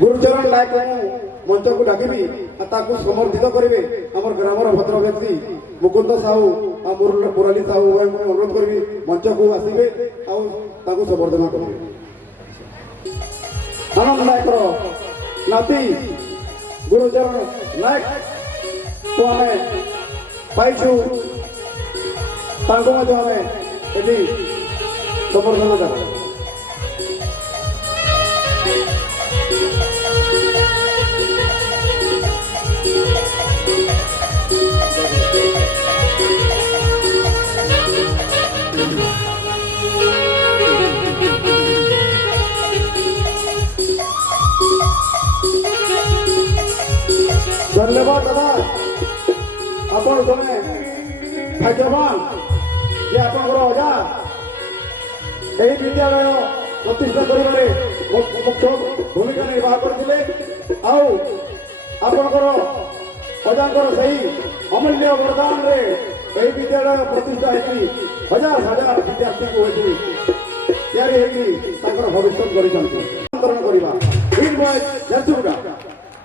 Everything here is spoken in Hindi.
गुरुचरण नायक मंच को डाकिबी समर्थित करेंगे आम ग्रामर भद्र व्यक्ति मुकुंद साहू मुरली साहू अनुरोध करी मंच को आसवे संबर्धना करेंगे। आनंद नायक नाती गुरुचरण नायक को आम पाइछु संबर्धना देव। धन्यवाद दादा आपण जने भाग्यवान जे आपनकर अजा एही विद्यालय प्रतिष्ठा करिबारे मुख्य भूमिका निर्वाह करथिले आउ आपनकर अजांकर सही अमूल्य वरदान रे एही विद्यालय प्रतिष्ठा हेती हजार हजार विद्यार्थी को हेती तयारी हेती ताकर भविष्य करिसंती अंतरण करिबा इन बॉय जर्सुगा।